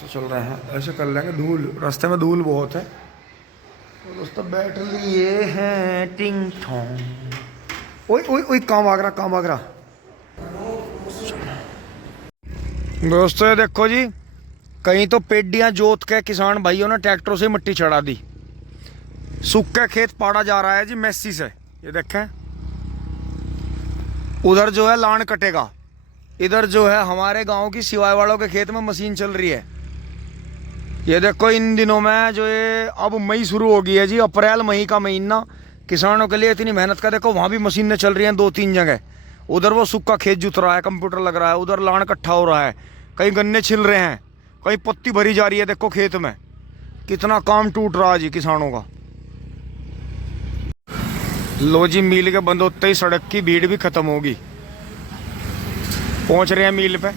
दोस्तों चल रहे हैं, ऐसे कर लेंगे। धूल रास्ते में, धूल बहुत है तो दोस्तों बैठ लिए हैं। टिंग ठोंग। ओए ओए ओए, काम आ रहा, काम आ रहा। दोस्तों ये देखो जी, कहीं तो पेडियां जोत के किसान भाइयों ने ट्रैक्टरों से मिट्टी चढ़ा दी। सूखे खेत पाड़ा जा रहा है जी मेसी से। ये देखें, उधर जो है लान कटेगा, इधर जो है हमारे गांव की सिवाय वालों के खेत में मशीन चल रही है। ये देखो इन दिनों में जो ये अब मई शुरू हो गई है जी, अप्रैल मई का महीना किसानों के लिए इतनी मेहनत का। देखो वहाँ भी मशीनें चल रही हैं 2-3 जगह। उधर वो सूखा खेत जुत रहा है, कंप्यूटर लग रहा है, उधर लान इकट्ठा हो रहा है, कहीं गन्ने छिल रहे हैं, कहीं पत्ती भरी जा रही है। देखो खेत में कितना काम टूट रहा है जी किसानों का। लो जी, मील के बंद होते ही सड़क की भीड़ भी खत्म होगी। पहुंच रहे हैं मील पे।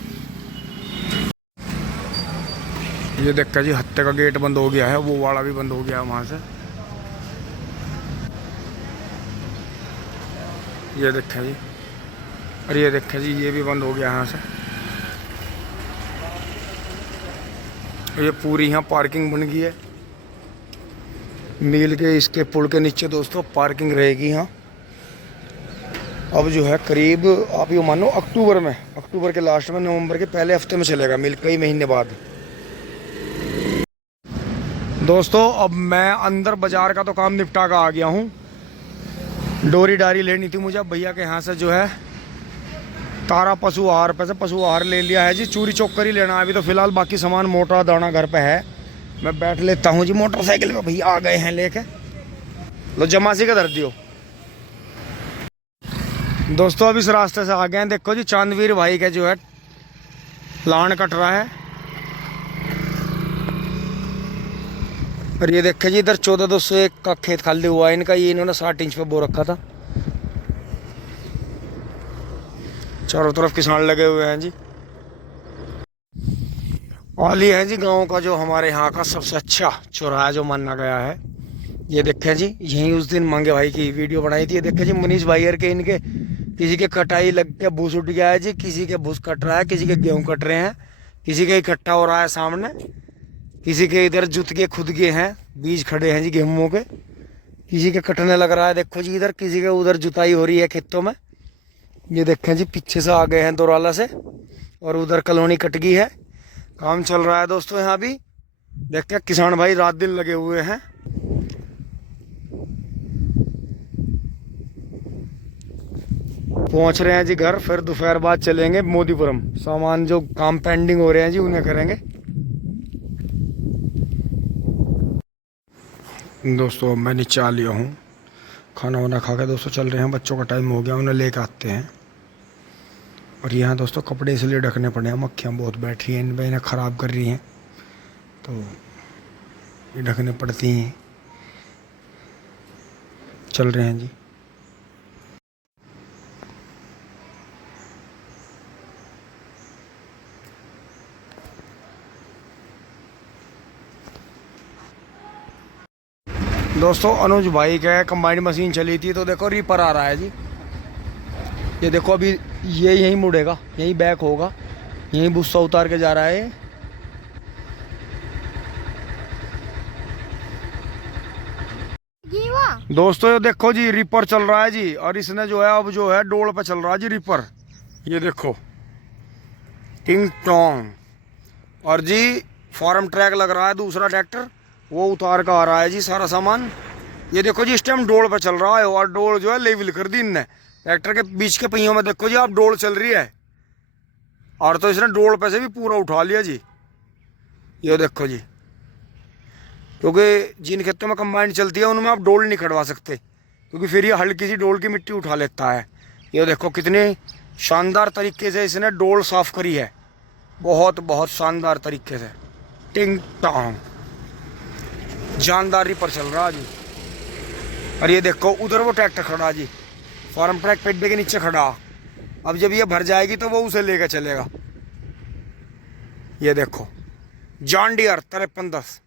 ये देखा जी, हत्ते का गेट बंद हो गया है, वो वाला भी बंद हो गया है वहां से। ये देखा जी, और ये देखा जी, ये भी बंद हो गया यहाँ से। ये पूरी यहाँ पार्किंग बन गई है मील के, इसके पुल के नीचे दोस्तों पार्किंग रहेगी यहाँ। अब जो है करीब आप ये मानो अक्टूबर में, अक्टूबर के लास्ट में, नवंबर के पहले हफ्ते में चलेगा मील, कई महीने बाद। दोस्तों अब मैं अंदर बाजार का तो काम निपटा कर आ गया हूँ। डोरी डारी लेनी थी मुझे भैया के यहाँ से, जो है तारा पशु आहार पे से पशु आहार ले लिया है जी। चूरी चोकर ही लेना है अभी तो फिलहाल, बाकी सामान मोटा दाना घर पे है। मैं बैठ लेता हूँ जी मोटरसाइकिल पे, भैया आ गए हैं लेके। लो जमासी का धर दियो। दोस्तों अब इस रास्ते से आ गए हैं। देखो जी चांदवीर भाई का जो है लान कट रहा है। और ये देखे जी इधर 14,201 का खेत खाली हुआ है इनका। ये इन्होंने 60 इंच पे बो रखा था। चारों तरफ किसान लगे हुए हैं जी। औली है जी गांव का जो हमारे यहाँ का सबसे अच्छा चौराहा जो माना गया है। ये देखें जी, यहीं उस दिन मंगे भाई की वीडियो बनाई थी। ये देखें जी मनीष भाई के इनके किसी के कटाई लग के भूस उठ गया है जी, किसी के भूस कट रहा है, किसी के गेहूं कट रहे हैं, किसी के इकट्ठा हो रहा है सामने, किसी के इधर जुत के खुद के हैं, बीज खड़े हैं जी गेहूं के, किसी के कटने लग रहा है। देखो जी इधर किसी के उधर जुताई हो रही है खेतों में। ये देखें जी पीछे से आ गए हैं दोराला से, और उधर कॉलोनी कट गई है। काम चल रहा है दोस्तों यहाँ भी। देखते किसान भाई रात दिन लगे हुए हैं। पहुंच रहे हैं जी घर, फिर दोपहर बाद चलेंगे मोदीपुरम। सामान जो काम पेंडिंग हो रहे हैं जी उन्हें करेंगे। दोस्तों मैं नीचे आ लिया हूँ, खाना वाना खा के दोस्तों चल रहे हैं। बच्चों का टाइम हो गया, उन्हें लेकर आते हैं। और यहाँ दोस्तों कपड़े इसलिए ढकने पड़े हैं, मक्खियाँ बहुत बैठी हैं इन पर, इन्हें ख़राब कर रही हैं तो ये ढकने पड़ती हैं। चल रहे हैं जी। दोस्तों अनुज भाई का कंबाइन मशीन चली थी तो देखो रीपर आ रहा है जी। ये देखो अभी ये यहीं मुड़ेगा, यहीं बैक होगा, यहीं भुस्सा उतार के जा रहा है। दोस्तों ये देखो जी रीपर चल रहा है जी, और इसने जो है अब जो है डोल पे चल रहा है जी रीपर। ये देखो टिंग टोंग। और जी फार्म ट्रैक लग रहा है दूसरा ट्रैक्टर, वो उतार का आ रहा है जी सारा सामान। ये देखो जी इस टाइम डोल पे चल रहा है, और डोल जो है लेवल कर दी इनने। ट्रैक्टर के बीच के पहियों में देखो जी आप डोल चल रही है, और तो इसने डोल पे से भी पूरा उठा लिया जी। ये देखो जी, क्योंकि जिन खेतों में कंबाइन चलती है उनमें आप डोल नहीं खड़वा सकते, क्योंकि फिर ये हल्की सी डोल की मिट्टी उठा लेता है। ये देखो कितने शानदार तरीके से इसने डोल साफ करी है, बहुत बहुत शानदार तरीके से। टिंग टोंग जानदारी पर चल रहा जी। और ये देखो उधर वो ट्रैक्टर खड़ा जी, फार्म ट्रैक पेड्डे के नीचे खड़ा। अब जब ये भर जाएगी तो वो उसे लेकर चलेगा। ये देखो जॉन डियर 5310।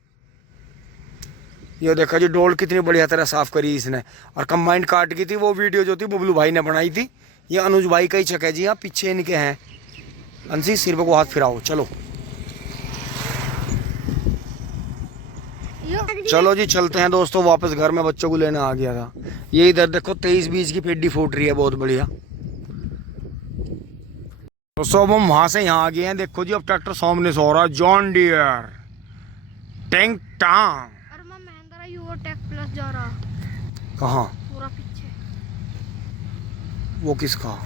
ये देखो जी डोल कितनी बढ़िया तरह साफ करी इसने। और कंबाइन काट की थी वो वीडियो जो थी बबलू भाई ने बनाई थी। ये अनुज भाई का ही चक है जी, यहाँ पीछे इनके हैं। अंशी सिर पे को हाथ फिराओ, चलो। चलो जी चलते हैं दोस्तों वापस घर में, बच्चों को लेने आ गया था। ये इधर देखो 23-20 की पेड्डी फूट रही है, बहुत बढ़िया। तो सब हम वहां से यहाँ आ गए हैं। देखो जी अब ट्रैक्टर सामने से हो रहा है, जॉन डियर टैंक टांग। और मैं महिंद्रा यूरो टेक प्लस जा रहा। कहाँ? पूरा पीछे। वो किसका?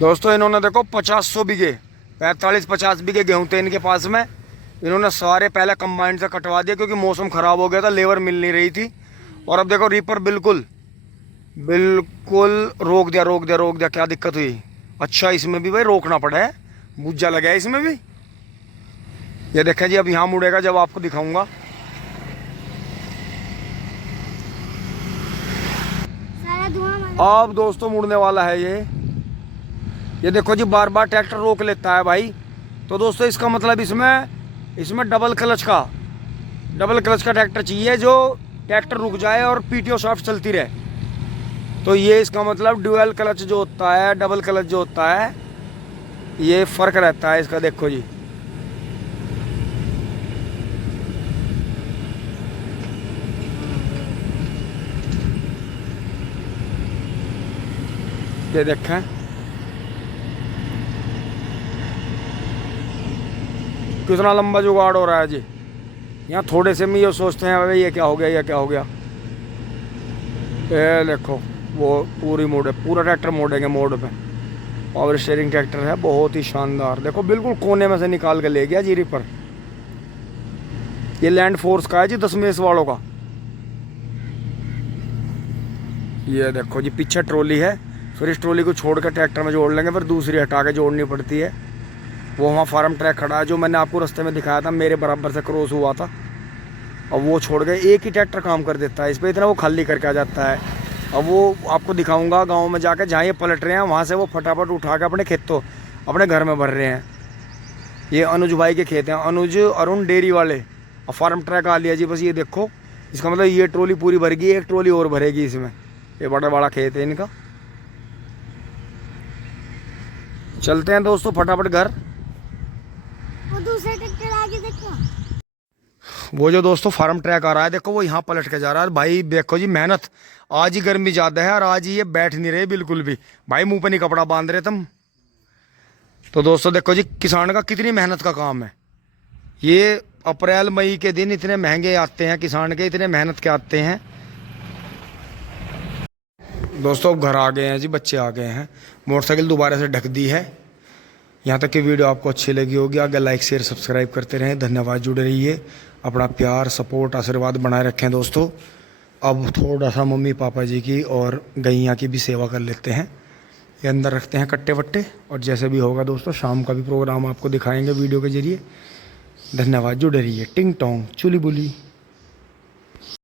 दोस्तों इन्होंने देखो 50-100 बीघे, 45-50 बीघे गेहूं थे इनके पास में। इन्होंने सारे पहले कंबाइन से कटवा दिया क्योंकि मौसम खराब हो गया था, लेबर मिल नहीं रही थी। और अब देखो रीपर बिल्कुल बिल्कुल रोक दिया। क्या दिक्कत हुई? अच्छा इसमें भी भाई रोकना पड़ा है, बुज्जा लगा है इसमें भी। ये देखें जी अब यहाँ मुड़ेगा जब आपको दिखाऊंगा। अब दोस्तों मुड़ने वाला है ये देखो जी बार बार ट्रैक्टर रोक लेता है भाई। तो दोस्तों इसका मतलब इसमें डबल क्लच का ट्रैक्टर चाहिए, जो ट्रैक्टर रुक जाए और पीटीओ शाफ्ट चलती रहे। तो ये इसका मतलब ड्यूअल क्लच जो होता है, डबल क्लच जो होता है, ये फर्क रहता है इसका। देखो जी ये देखें कितना लंबा जुगाड़ हो रहा है जी। यहाँ थोड़े से में ये सोचते हैं भाई ये क्या हो गया। ये देखो वो पूरी मोड है, पूरा ट्रैक्टर मोड़ेंगे मोड पे। पावर स्टीयरिंग ट्रैक्टर है, बहुत ही शानदार। देखो बिल्कुल कोने में से निकाल के ले गया जीरी पर। ये लैंड फोर्स का है जी, 10 मेस वालों का। ये देखो जी पीछे ट्रॉली है, फिर इस ट्रॉली को छोड़ कर ट्रैक्टर में जोड़ लेंगे, फिर दूसरी हटा के जोड़नी पड़ती है। वो वहाँ फार्म ट्रैक खड़ा है जो मैंने आपको रास्ते में दिखाया था, मेरे बराबर से क्रॉस हुआ था। अब वो छोड़ गए, एक ही ट्रैक्टर काम कर देता है इस पर, इतना वो खाली करके आ जाता है। अब वो आपको दिखाऊंगा गांव में जाकर, जहाँ ये पलट रहे हैं वहाँ से वो फटाफट उठा के अपने घर में भर रहे हैं। ये अनुज भाई के खेत हैं, अनुज अरुण डेयरी वाले। अब फार्म ट्रैक आ लिया जी, बस ये देखो। इसका मतलब ये ट्रॉली पूरी भर गई, एक ट्रॉली और भरेगी इसमें। ये बड़ा खेत है इनका। चलते हैं दोस्तों फटाफट घर। वो दूसरा ट्रैक्टर आगे देखो, वो जो दोस्तों फार्म ट्रैक आ रहा है देखो, वो यहाँ पलट के जा रहा है भाई। देखो जी मेहनत, आज ही गर्मी ज़्यादा है और आज ही ये बैठ नहीं रहे बिल्कुल भी भाई, मुंह पे नहीं कपड़ा बांध रहे तुम। तो दोस्तों देखो जी किसान का कितनी मेहनत का काम है। ये अप्रैल मई के दिन इतने महंगे आते हैं किसान के, इतने मेहनत के आते हैं। दोस्तों अब घर आ गए हैं जी, बच्चे आ गए हैं। मोटरसाइकिल दोबारा से ढक दी है। यहाँ तक की वीडियो आपको अच्छी लगी होगी, आगे लाइक शेयर सब्सक्राइब करते रहें। धन्यवाद, जुड़े रहिए, अपना प्यार सपोर्ट आशीर्वाद बनाए रखें दोस्तों। अब थोड़ा सा मम्मी पापा जी की और गैया की भी सेवा कर लेते हैं। ये अंदर रखते हैं कट्टे वट्टे, और जैसे भी होगा दोस्तों शाम का भी प्रोग्राम आपको दिखाएंगे वीडियो के जरिए। धन्यवाद, जुड़े रहिए। टिंग टोंग चुली बुली।